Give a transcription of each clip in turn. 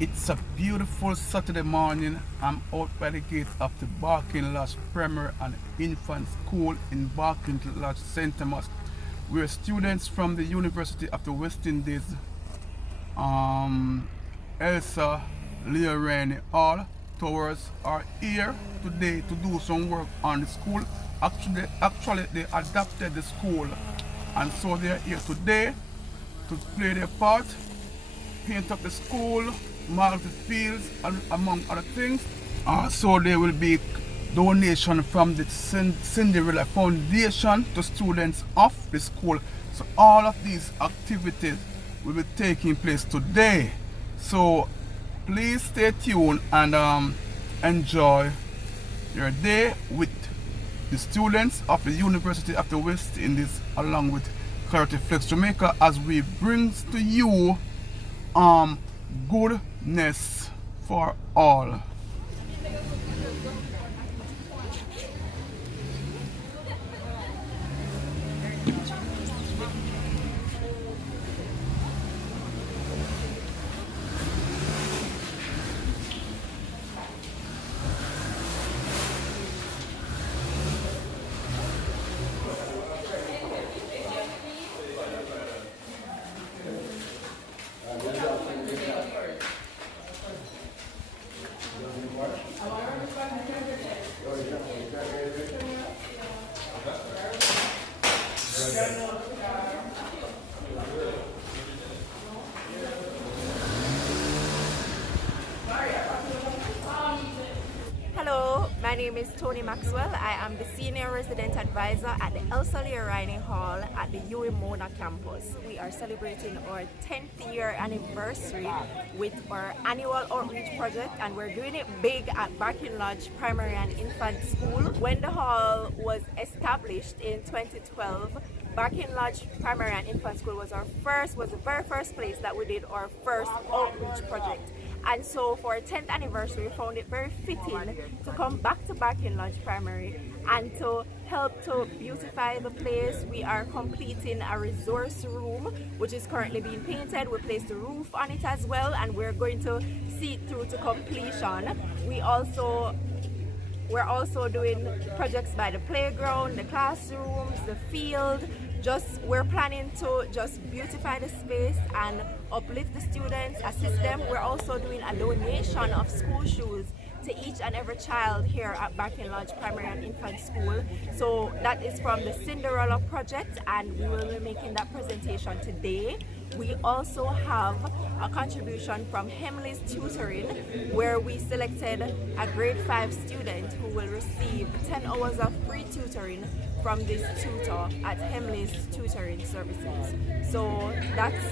It's a beautiful Saturday morning. I'm out by the gate of the Barking Lodge Primary and Infant School in Barking Lodge, St. Thomas, where students from the University of the West Indies, um, Elsa Leorani, all towers are here today to do some work on the school. Actually, they adapted the school, and so they are here today to play their part, paint up the school, mark the fields, and among other things. So there will be donation from the Cinderella Foundation to students of the school. So all of these activities will be taking place today. So please stay tuned and enjoy your day with the students of the University of the West Indies along with Klarityflex Jamaica as we bring to you goodness for all. Hello, my name is Tony Maxwell. I am the Senior Resident Advisor at the Elsa Leorani Hall at the UWI Mona campus. We are celebrating our 10th year anniversary with our annual outreach project, and we're doing it big at Barking Lodge Primary and Infant School. When the hall was established in 2012, Barking Lodge Primary and Infant School was the very first place that we did our first outreach project. And so for our 10th anniversary, we found it very fitting to come back to Barking Lodge Primary and to help to beautify the place. We are completing a resource room, which is currently being painted. We placed the roof on it as well, and we're going to see it through to completion. We're also doing projects by the playground, the classrooms, the field. We're planning to just beautify the space and uplift the students, assist them. We're also doing a donation of school shoes to each and every child here at Barking Lodge Primary and Infant School. So that is from the Cinderella project, and we will be making that presentation today. We also have a contribution from Hemley's Tutoring, where we selected a grade 5 student who will receive 10 hours of free tutoring from this tutor at Hemley's Tutoring Services. So that's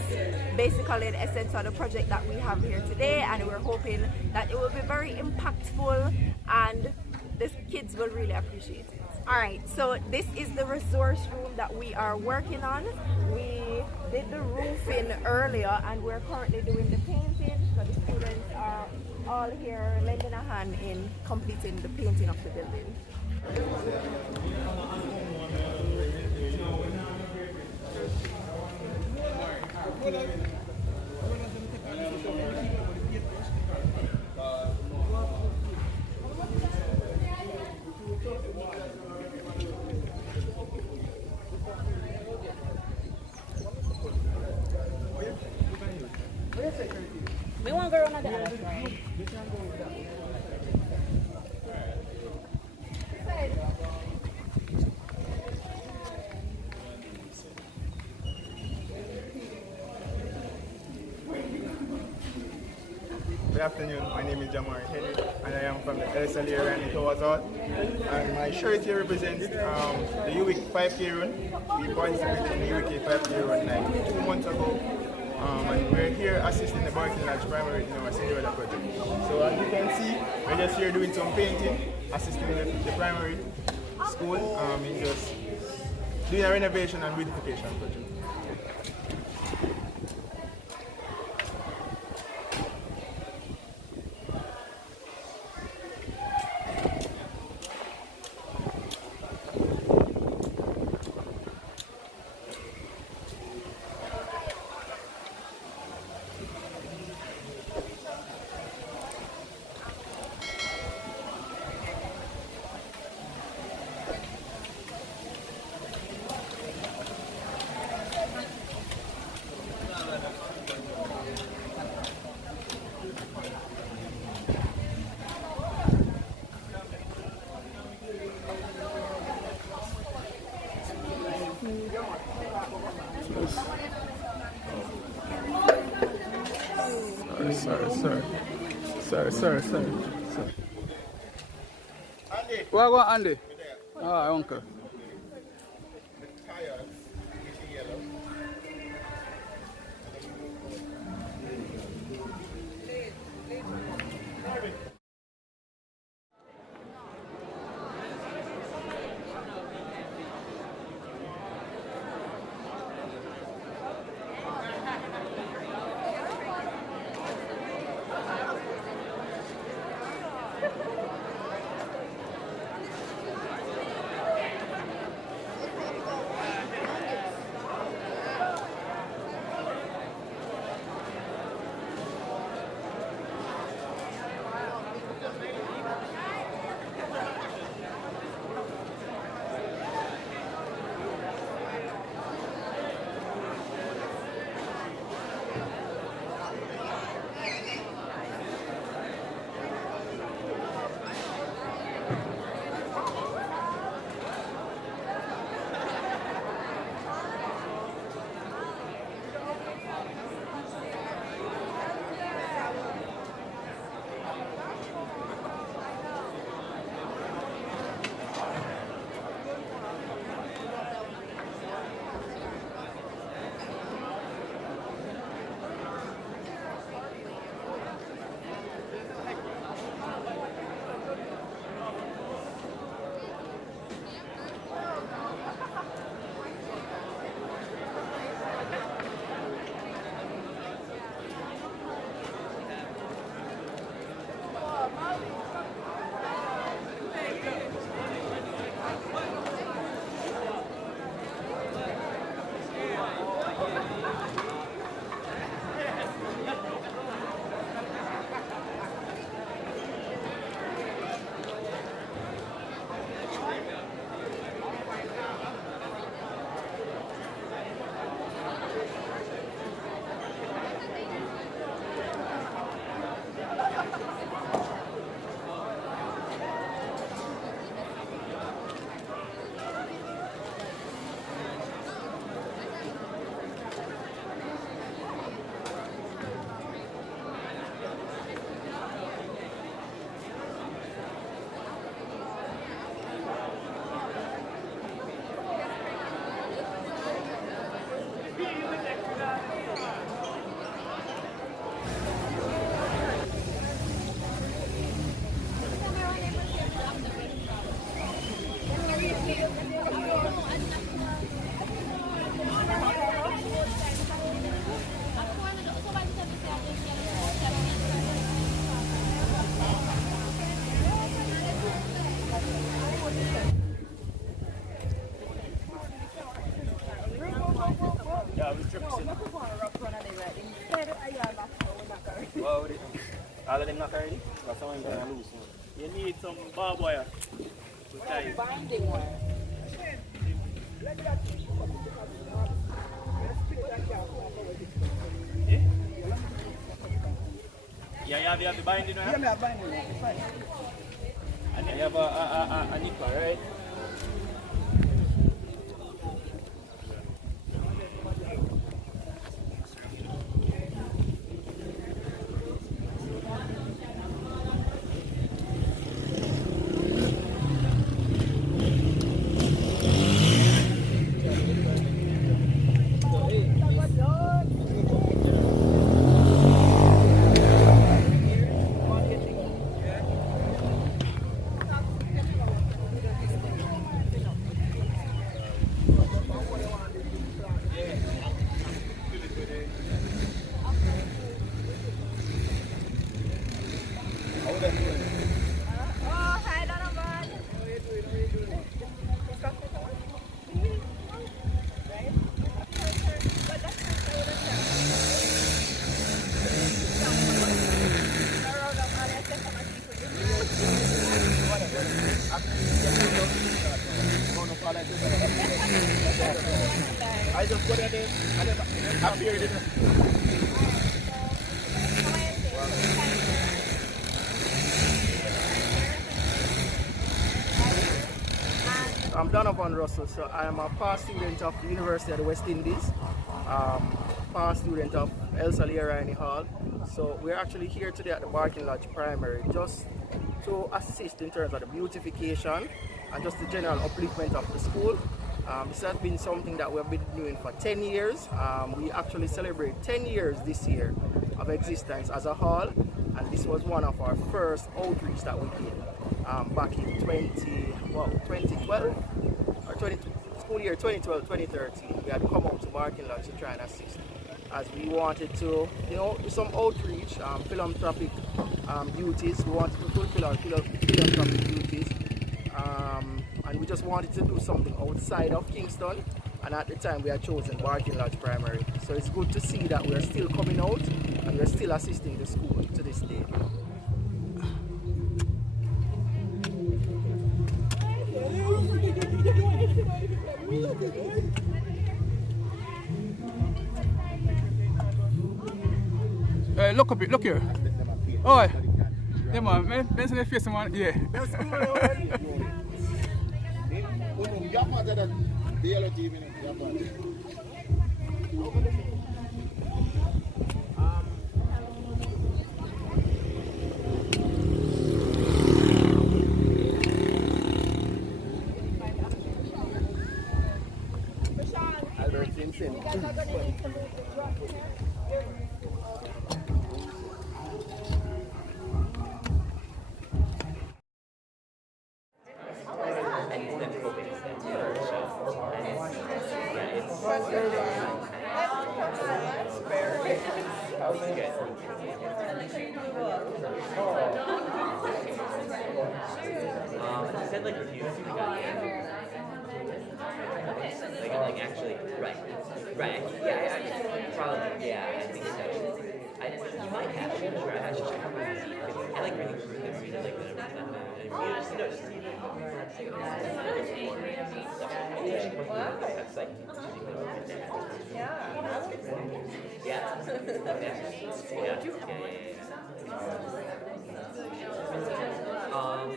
basically the essence of the project that we have here today, and we're hoping that it will be very impactful and the kids will really appreciate it. Alright, so this is the resource room that we are working on. We did the roofing earlier and we're currently doing the painting, so the students are all here lending a hand in completing the painting of the building. We want to go on the other side. Good afternoon, my name is Jamar Henry and I am from the Elsa Leorani Towers Hall. And my shirt here represents the UWIC 5K run. We participated in the UWIC 5K run like 2 months ago. And we're here assisting the Barking Lodge Primary in our Cinderella project. So as you can see, we're just here doing some painting, assisting the primary school in just doing a renovation and beautification project. Sorry. Where are you going, Andy? Ah, uncle. All of them not already? But some of them are loose. You need some barbed wire to tie it. Binding wire. Yeah, you have the binding wire? Yeah, I have binding wire. It's fine. And you have a nipper, right? I just put it in and then I buried it. I'm Donovan Russell, so I am a past student of the University of the West Indies, past student of El Salia Hall. So we're actually here today at the Barking Lodge Primary just to assist in terms of the beautification and just the general upliftment of the school. This has been something that we've been doing for 10 years. We actually celebrate 10 years this year of existence as a hall, and this was one of our first outreach that we did back in 2012 or 20, school year 2012-2013. We had come out to Barking Lodge to try and assist, as we wanted to, you know, do some outreach, philanthropic duties. We wanted to fulfill our philanthropic duties. And we just wanted to do something outside of Kingston, and at the time we had chosen Barking Lodge Primary. So it's good to see that we're still coming out and we're still assisting the school to this day. Look up it, look here. Oh, yeah, man, mention the face, man. Yeah. Albert Simpson. Said like reviews. Like actually, right. Yeah, probably, yeah, I think so. You might have, I'm sure. I actually should. I like reading through them, reading like that's like,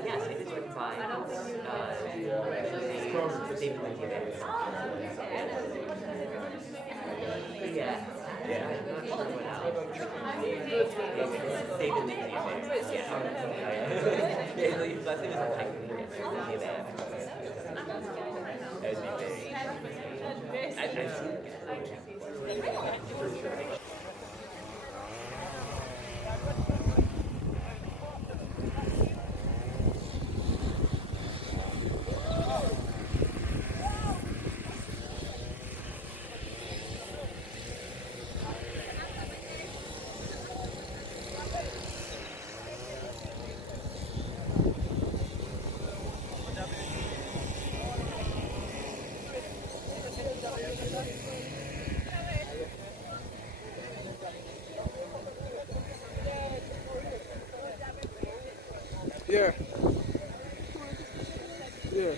yes, I did written by David Lincoln. Yeah. I'm not sure what else. David Lincoln. Yeah, his last name is like Yeah. Yeah.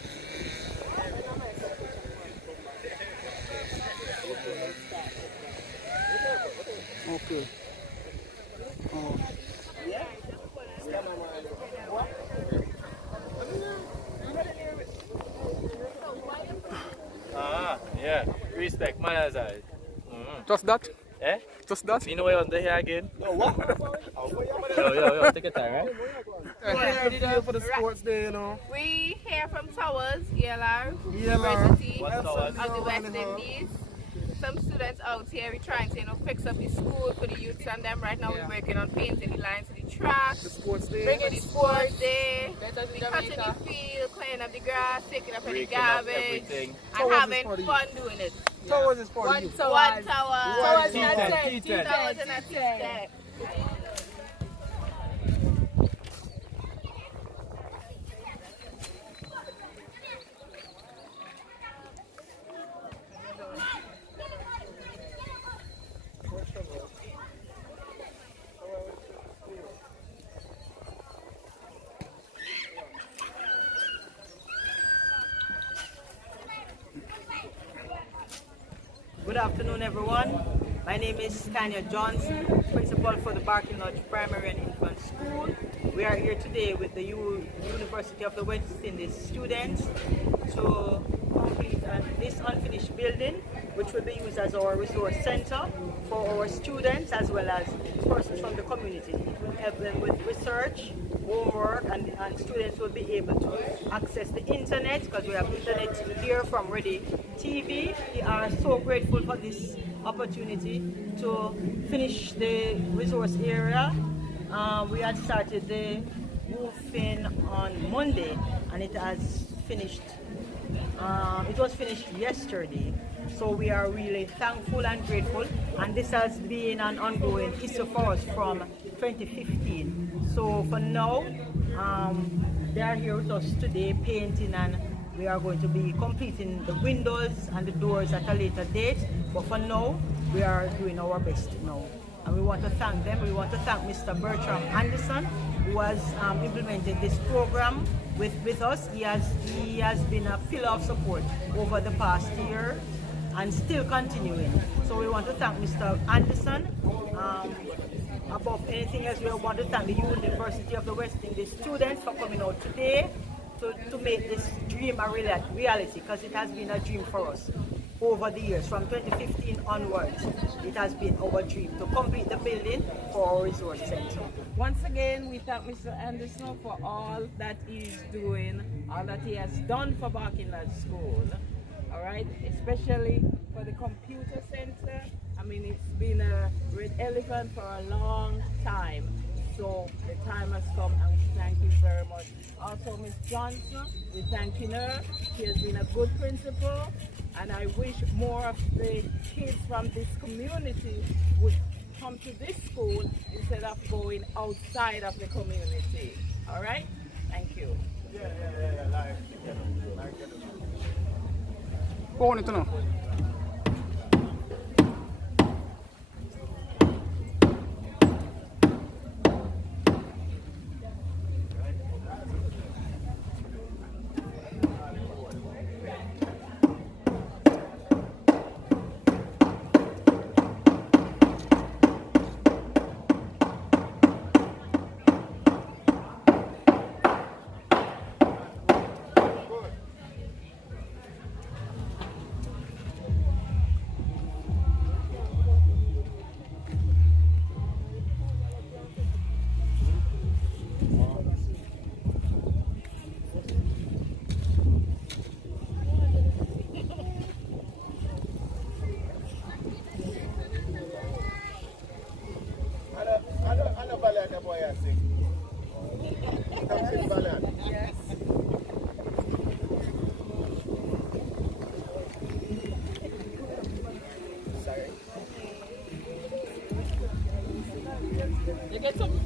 Okay. Yeah. Respect, manners. Just that? Eh? Just that? You know what on the here again? Yo, take your time, right? Here for the sports day, you know. We here from Towers, ELR, ELR. University What's of Towers? the West Indies. Some students out here, we're trying to, fix up the school for the youths and them. Right now we're working on painting the lines of the track, The sports day. bringing the sports day, Better we than cutting Jamaica. the field, cleaning up the grass, taking up any Breaking up garbage, everything. and Towers is having for the fun doing it. Towers is for you. One tower. Towers T10, not T10. ten. Towers and a T10. Good afternoon, everyone. My name is Tanya Johnson, principal for the Barking Lodge Primary and Infant School. We are here today with the University of the West Indies students to complete this unfinished building, which will be used as our resource center for our students as well as persons from the community. It will help them with research, homework, and students will be able to access the internet because we have internet here from Ready TV. We are so grateful for this opportunity to finish the resource area. We had started the roofing on Monday and it has finished. It was finished yesterday, so we are really thankful and grateful, and this has been an ongoing issue for us from 2015. So for now, they are here with us today painting, and we are going to be completing the windows and the doors at a later date, but for now we are doing our best now. And we want to thank them. We want to thank Mr. Bertram Anderson, who has implemented this program with us. He has been a pillar of support over the past year and still continuing. So we want to thank Mr. Anderson. Above anything else, we want to thank the University of the West Indies students for coming out today to make this dream a reality, because it has been a dream for us over the years. From 2015 onwards, it has been our dream to complete the building for our resource center. Once again, we thank Mr. Anderson for all that he's doing, all that he has done for Barking Lodge School. All right, especially for the computer center. I mean, it's been a red elephant for a long time. So the time has come, and we thank you very much. Also, Ms. Johnson, we thanking her. She has been a good principal, and I wish more of the kids from this community would come to this school instead of going outside of the community. All right? Thank you. Go on, Itano. You get some?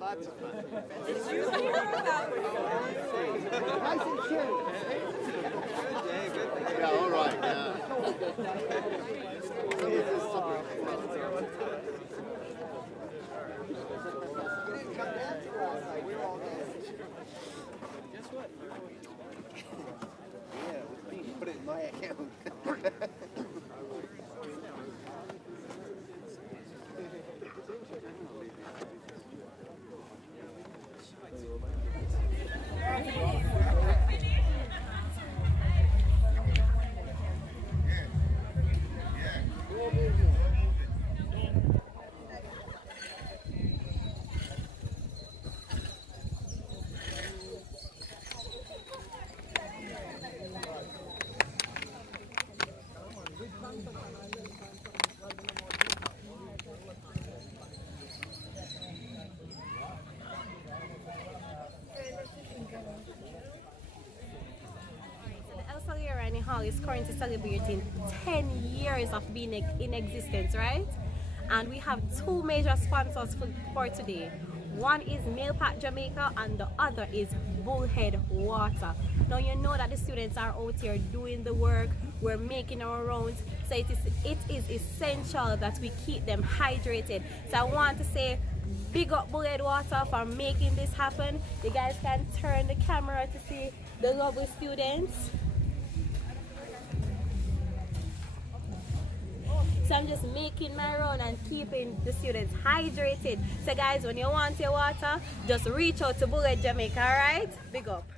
Lots of fun. Yeah, all right. Guess what? Yeah, with me, put it in my account. Hall is currently celebrating 10 years of being in existence, right? And we have two major sponsors for today. One is Klarityflex Jamaica and the other is Bullhead Water. Now you know that the students are out here doing the work, we're making our rounds, so it is essential that we keep them hydrated. So I want to say big up Bullhead Water for making this happen. You guys can turn the camera to see the lovely students. So I'm just making my run and keeping the students hydrated. So guys, when you want your water, just reach out to Bullhead Jamaica, alright? Big up.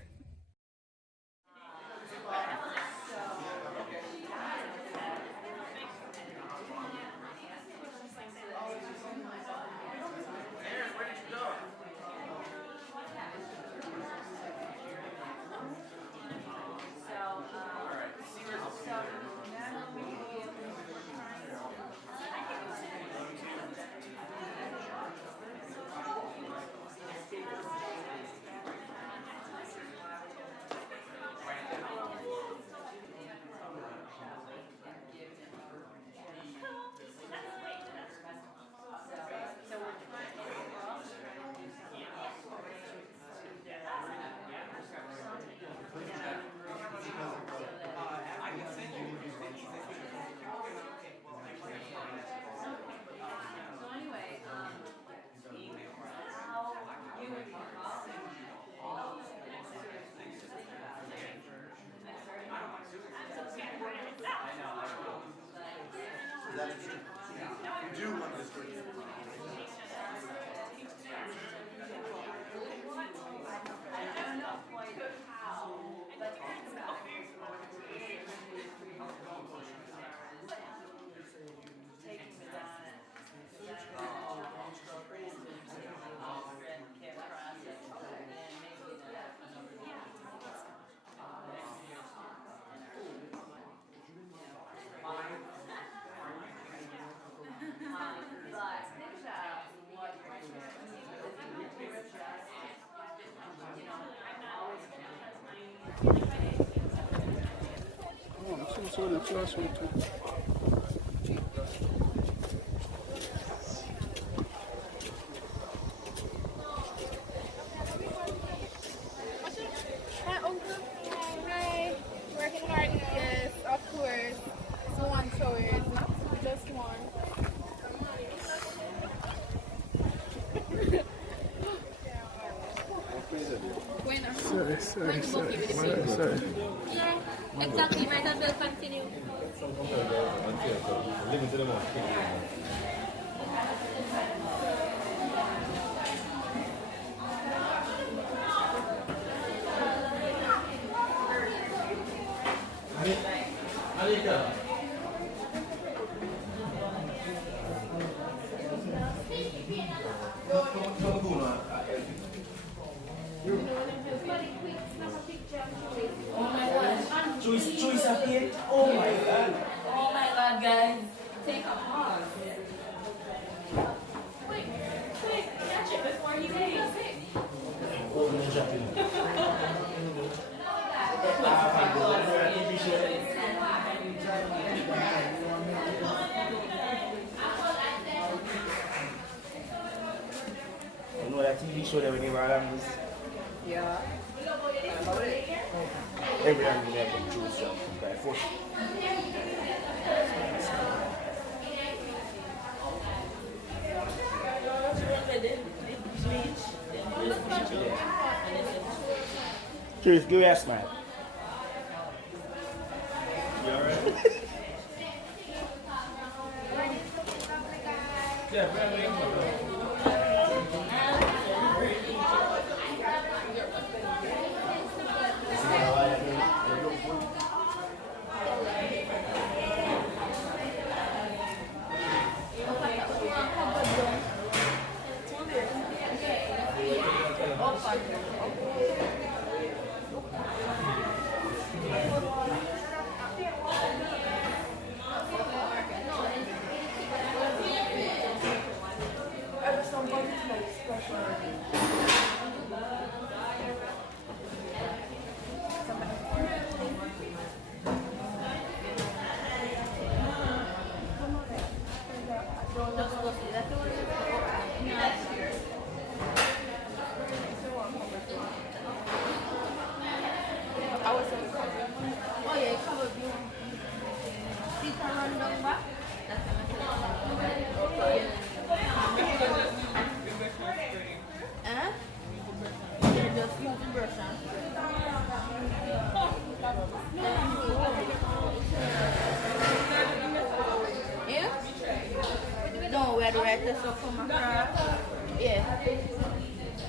So the first one too. Hi, Uncle. Hi. Working hard? Yes, of course. So one choice, just one. Sorry. No, exactly. Might as well continue. Choice again? Oh my god. Oh my god, guys. Take a pause. Quick, catch it before he leaves. You know that TV show that we never have this? Yeah. Everyone there can choose something by force. Cheers, give me a smile. You alright? Alright, so come across. Yeah.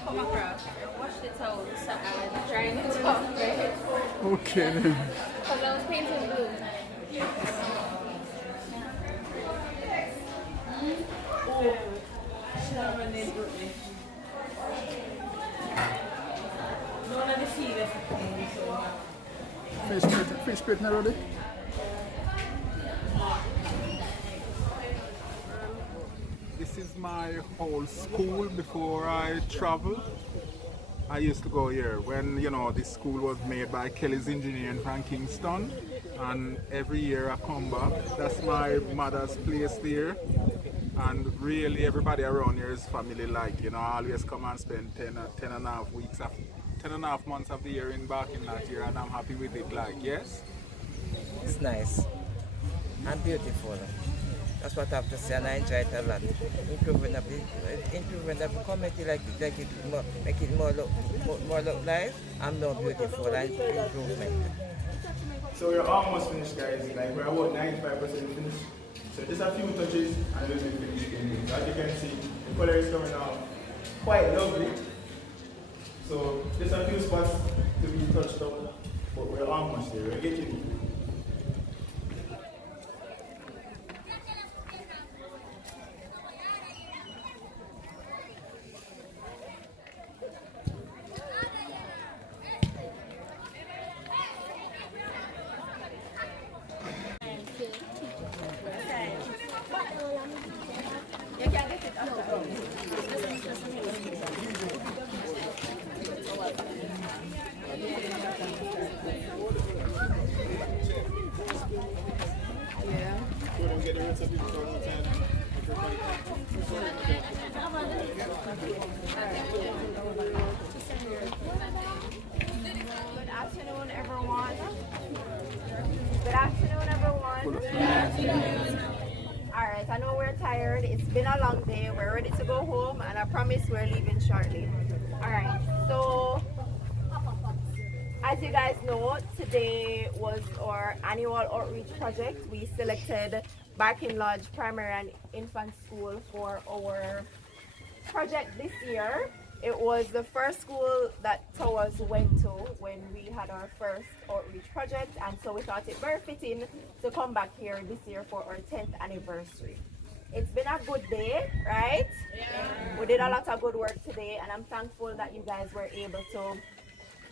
Come across. Wash the towels and drying it off, right? Okay then. Because I was painting blue. Fish plate not ready? This is my whole school before I travel. I used to go here when, you know, this school was made by Kelly's Engineering from Kingston, and every year I come back. That's my mother's place there, and really everybody around here is family like, you know. I always come and spend 10 and a half weeks, 10 and a half months of the year in Barking that year, and I'm happy with it, like, yes? It's nice and beautiful. That's what I have to say, and I enjoy it a lot. Improving the community, make it more look nice and more beautiful and improvement. So we're almost finished, guys. Like we're about 95% finished. So just a few touches and we'll be finished. As you can see, the color is coming out quite lovely. So just a few spots to be touched up, but we're almost there. We're getting. Good afternoon, everyone. Good afternoon, everyone. Good afternoon. Alright, I know we're tired. It's been a long day. We're ready to go home, and I promise we're leaving shortly. Alright, so as you guys know, today was our annual outreach project. We selected Barking Lodge Primary and Infant School for our project this year. It was the first school that Towers went to when we had our first outreach project, and so we thought it very fitting to come back here this year for our 10th anniversary. It's been a good day, right? Yeah. We did a lot of good work today, and I'm thankful that you guys were able to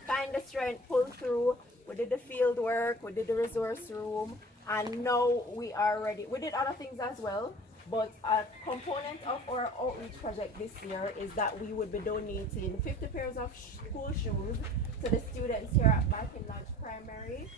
find the strength, pull through. We did the field work, we did the resource room, and now we are ready. We did other things as well, but a component of our outreach project this year is that we would be donating 50 pairs of school shoes to the students here at Barking Lodge Primary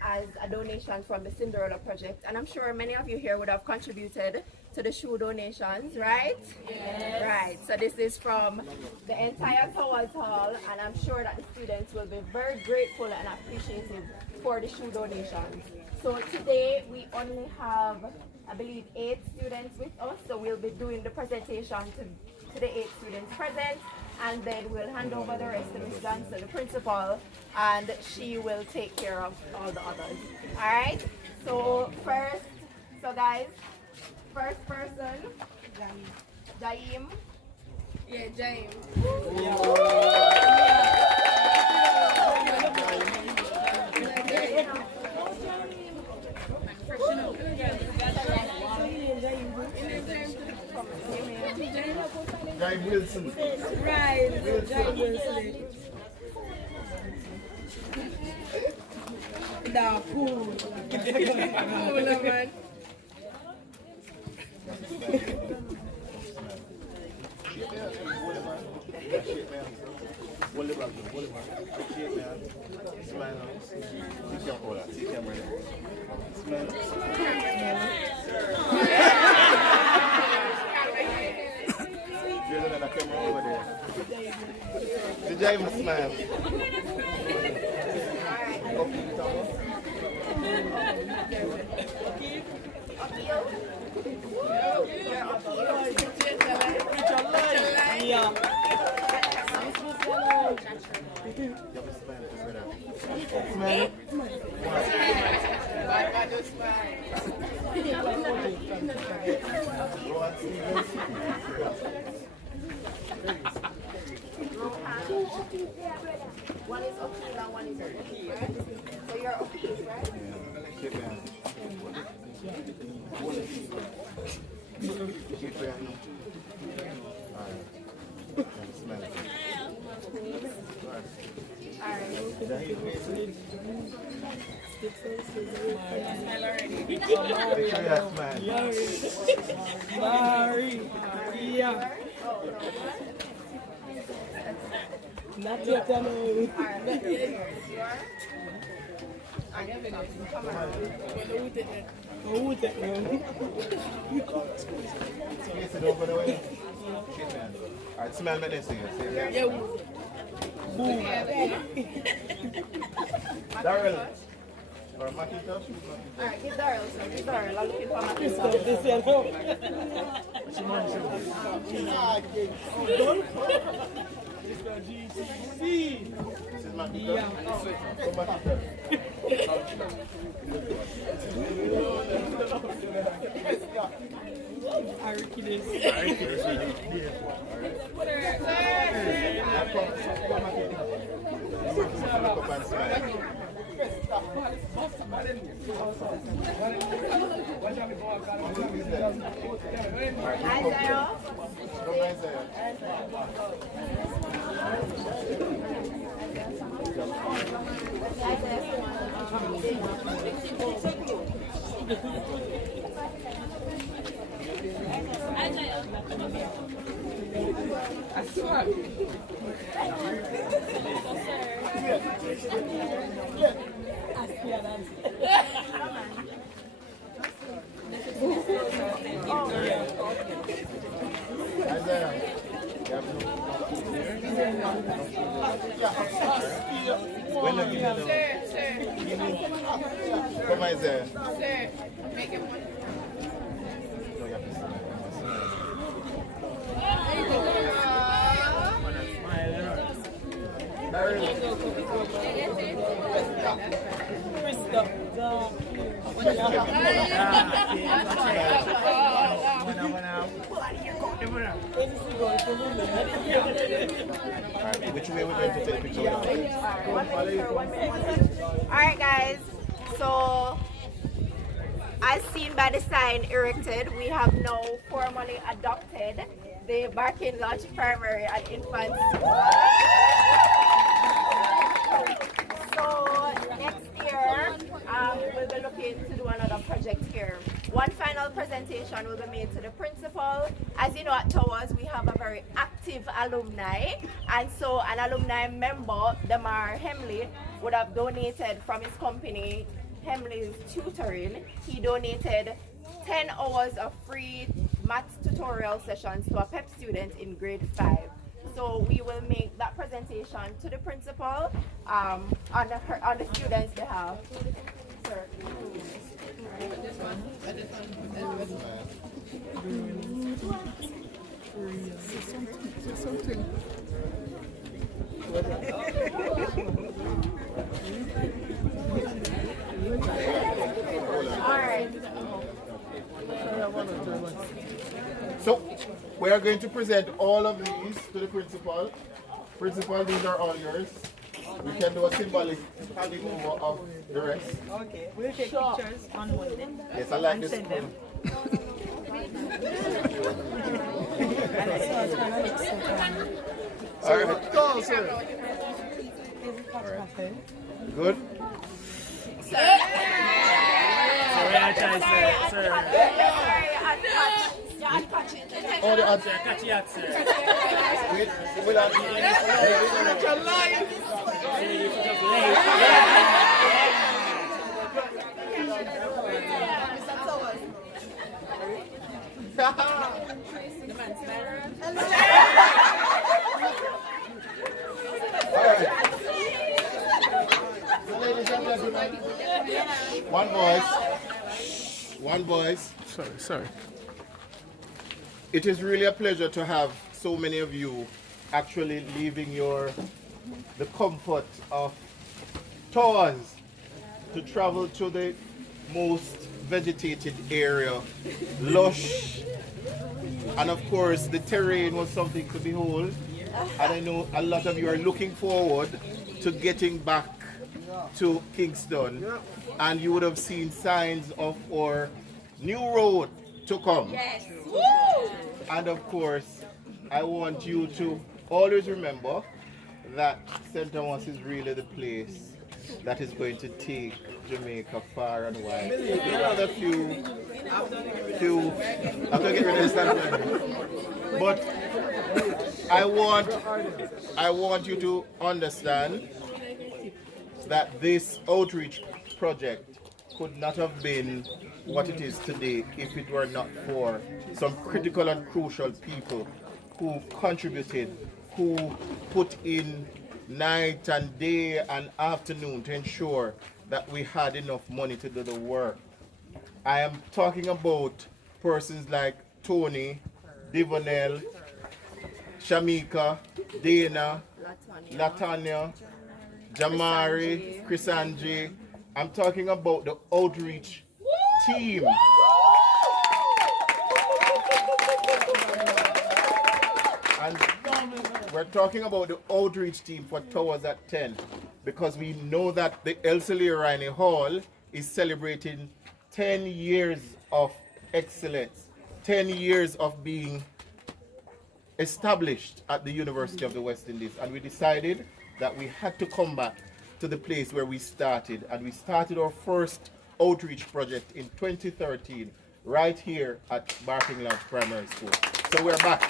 as a donation from the Cinderella project. And I'm sure many of you here would have contributed to the shoe donations, right? Yes. Right, so this is from the entire Towers Hall, and I'm sure that the students will be very grateful and appreciative for the shoe donations. So today we only have, I believe, 8 students with us, so we'll be doing the presentation to the 8 students present, and then we'll hand over the rest to Ms. Johnson, the principal, and she will take care of all the others. Alright, so guys, first person, Jaim. Yeah, Jaim. Guy Wilson. Right, Guy Wilson. Nah, cool. Cool, man. Did you even smile? Yeah. One is okay and one is okay, right? So you're okay, right? Maria. Not yet, I know. Alright, smell me this thing. Boom. Daryl. Or Macintosh? Alright, give Daryl, sir. Give Daryl. I'm looking for my This is help. GTC. This is Macintosh. Oh, Macintosh. When are you going to come on, sir. Sir, make him one. Which way we're going to take pictures of? Alright guys, so as seen by the sign erected, we have now formally adopted the Barking Lodge Primary and Infant School. So next year, we'll be looking to do another project here. One final presentation will be made to the principal. As you know, at Towers, we have a very active alumni. And so an alumni member, Damar Hemley, would have donated from his company, Hemley's Tutoring. He donated 10 hours of free math tutorial sessions to a PEP student in grade 5. So we will make that presentation to the principal on the student's behalf. Sir. So, we are going to present all of these to the principal. Principal, these are all yours. We can do a symbolic handing over of the rest. Okay, we'll take pictures on Monday. Yes, I like and this. send them. All right. Go, sir. Good. Sir, Oh, the sir, catch it out, sir. Wait, we'll have One voice. One voice. Sorry. It is really a pleasure to have so many of you actually leaving your the comfort of tours to travel to the most vegetated area, lush, and of course the terrain was something to behold. And I know a lot of you are looking forward to getting back to Kingston, and you would have seen signs of our new road to come. Yes. And of course, I want you to always remember that St. Thomas is really the place that is going to take Jamaica far and wide. There are a few, I'm going to get rid of this, but I want you to understand that this outreach project could not have been what it is today if it were not for some critical and crucial people who contributed, who put in night and day and afternoon to ensure that we had enough money to do the work. I am talking about persons like Tony, Divonel, Shamika, Dana, Latanya, Jamari, Chrisanji. I'm talking about the outreach team. And we're talking about the outreach team for Towers at 10 because we know that the Elsie Riney Hall is celebrating 10 years of excellence, 10 years of being established at the University of the West Indies. And we decided that we had to come back to the place where we started. And we started our first outreach project in 2013 right here at Barking Lodge Primary School. So we're back.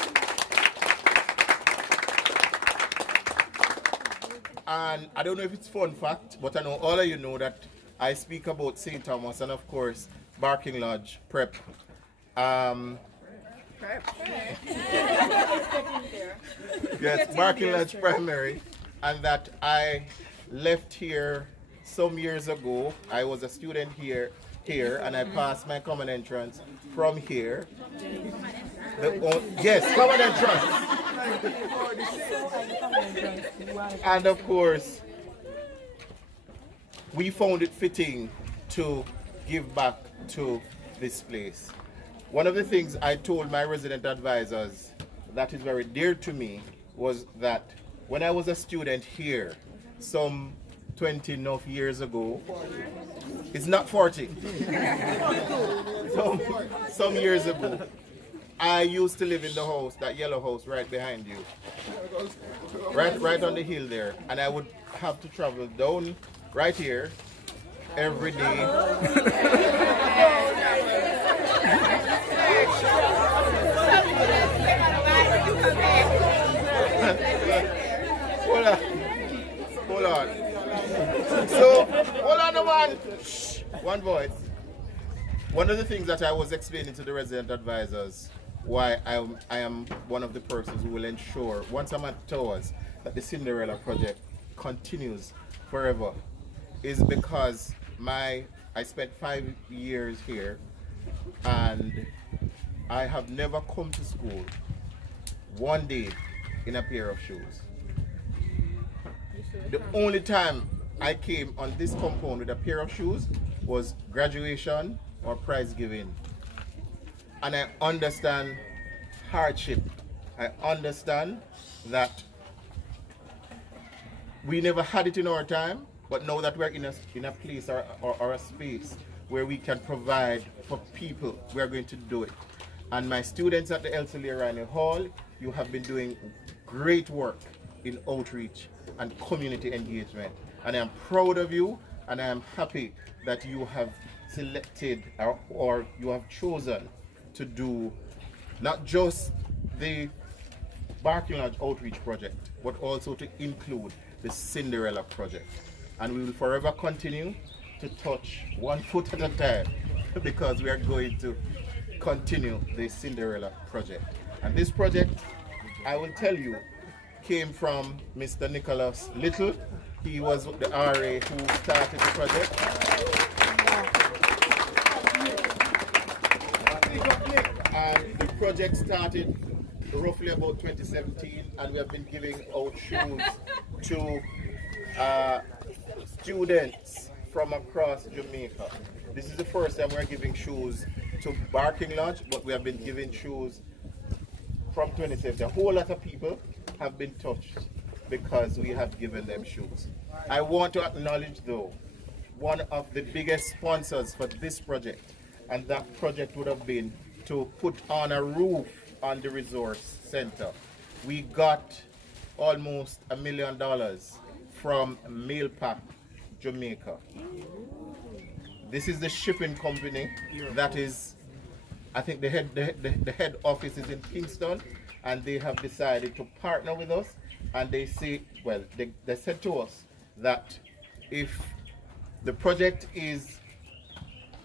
And I don't know if it's fun fact, but I know all of you know that I speak about St. Thomas and of course Barking Lodge Prep. Yes, Barking Lodge Primary, and that I left here some years ago. I was a student here, and I passed my common entrance from here. Yes, common entrance. And of course, we found it fitting to give back to this place. One of the things I told my resident advisors that is very dear to me was that when I was a student here, some 20 enough years ago, it's not 40, some years ago, I used to live in the house, that yellow house right behind you, right on the hill there, and I would have to travel down right here every day. Hold on. So, hold on, man. Shh. One voice. One of the things that I was explaining to the resident advisors why I am one of the persons who will ensure, once I'm at Towers, that the Cinderella project continues forever is because I spent 5 years here and I have never come to school one day in a pair of shoes. The only time I came on this compound with a pair of shoes was graduation or prize giving. And I understand hardship. I understand that we never had it in our time, but now that we're in a place or a space where we can provide for people, we're going to do it. And my students at the Elsie Riney Hall, you have been doing great work in outreach and community engagement. And I am proud of you, and I am happy that you have selected or you have chosen to do not just the Barking Lodge Outreach Project, but also to include the Cinderella Project. And we will forever continue to touch one foot at a time because we are going to continue the Cinderella Project. And this project, I will tell you, came from Mr. Nicholas Little. He was the RA who started the project. And the project started roughly about 2017, and we have been giving out shoes to students from across Jamaica. This is the first time we're giving shoes to Barking Lodge, but we have been giving shoes from 2017. A whole lot of people have been touched because we have given them shoes. I want to acknowledge though, one of the biggest sponsors for this project, and that project would have been to put on a roof on the resource center. We got almost $1 million from Mailpack Jamaica. This is the shipping company that is, I think the head office is in Kingston, and they have decided to partner with us, and they say, well, they said to us that if the project is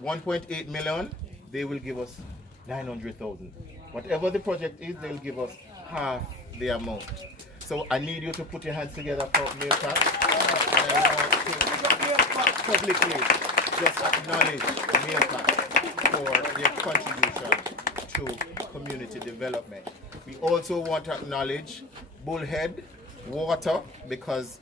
1.8 million, they will give us 900,000. Whatever the project is, they'll give us half the amount. So I need you to put your hands together for Mailpack, and I want to publicly just acknowledge Mailpack for their contribution to community development. We also want to acknowledge Bullhead Water, because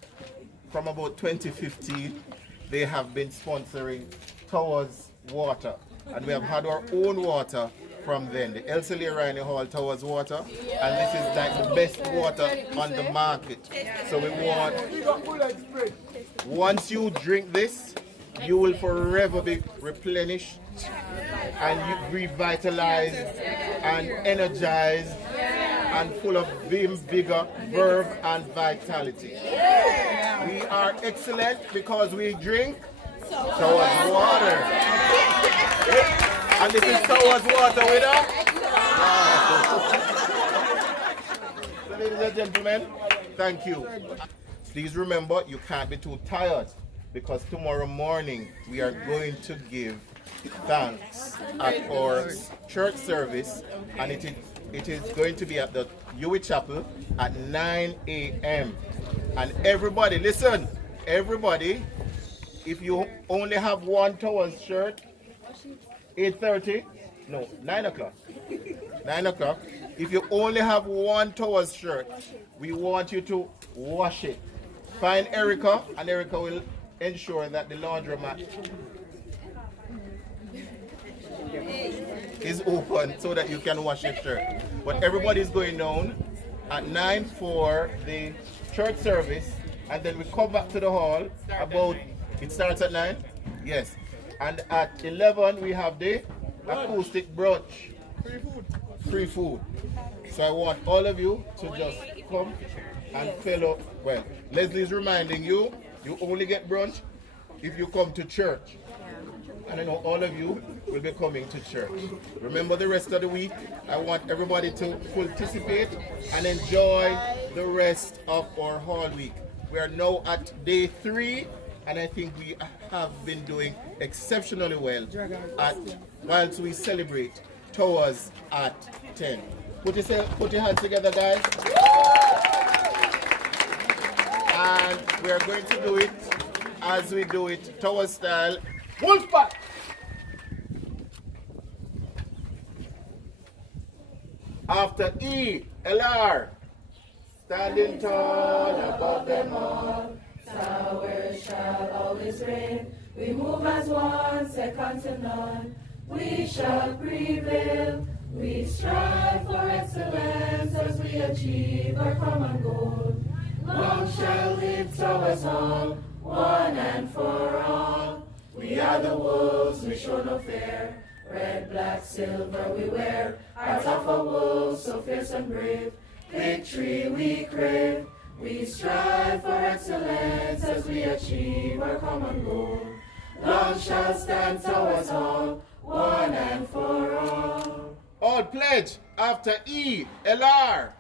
from about 2015 they have been sponsoring Towers Water, and we have had our own water from then, the Elsley Riney Hall Towers water, and this is like the best water on the market. So we want, once you drink this, you will forever be replenished and revitalized and energized and full of vim, vigor, verve, and vitality. We are excellent because we drink Towers water. And this is Towers water with us. So ladies and gentlemen, thank you. Please remember, you can't be too tired, because tomorrow morning we are going to give thanks at our church service, and it is going to be at the Huey Chapel at 9 a.m. And everybody, listen, everybody, if you only have one Towers shirt, 8:30, no, 9 o'clock. 9 o'clock. If you only have one Towers shirt, we want you to wash it. Find Erica, and Erica will ensure that the laundromat is open so that you can wash your shirt. But everybody's going down at 9 for the church service, and then we come back to the hall about, it starts at 9? Yes. And at 11 we have the acoustic brunch. Free food. Free food. So I want all of you to just come and fellow. Well, Leslie's reminding you, you only get brunch if you come to church. And I know all of you will be coming to church. Remember, the rest of the week, I want everybody to participate and enjoy the rest of our hall week. We are now at day 3, and I think we have been doing exceptionally well whilst we celebrate Towers at 10. Put your hands together, guys. And we are going to do it as we do it Towers style. Wolfpack! After E, LR. Standing tall above them all. Towers shall always reign. We move as one, second to none. We shall prevail. We strive for excellence as we achieve our common goal. Long shall live Towers all, one and for all. We are the wolves, we show no fear. Red, black, silver we wear. Hearts of a wolf, so fierce and brave. Victory we crave. We strive for excellence as we achieve our common goal. Long shall stand Towers all, one and for all. All pledge after E, LR.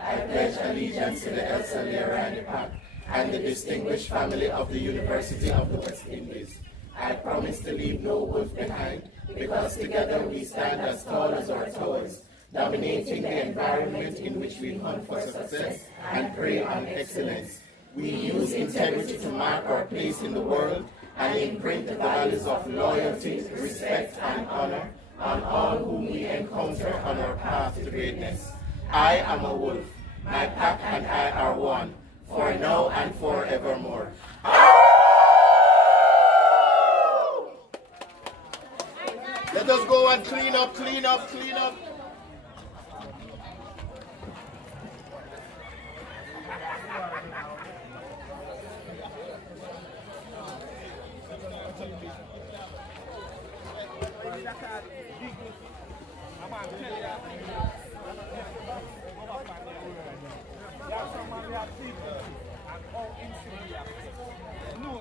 I pledge allegiance to the Elsley Riney Pack and the distinguished family of the University of the West Indies. I promise to leave no wolf behind, because together we stand as tall as our towers, dominating the environment in which we hunt for success and prey on excellence. We use integrity to mark our place in the world and imprint the values of loyalty, respect, and honor. on all whom we encounter on our path to greatness. I am a wolf, my pack and I are one, for now and forevermore. Let us go and clean up, clean up, clean up. No.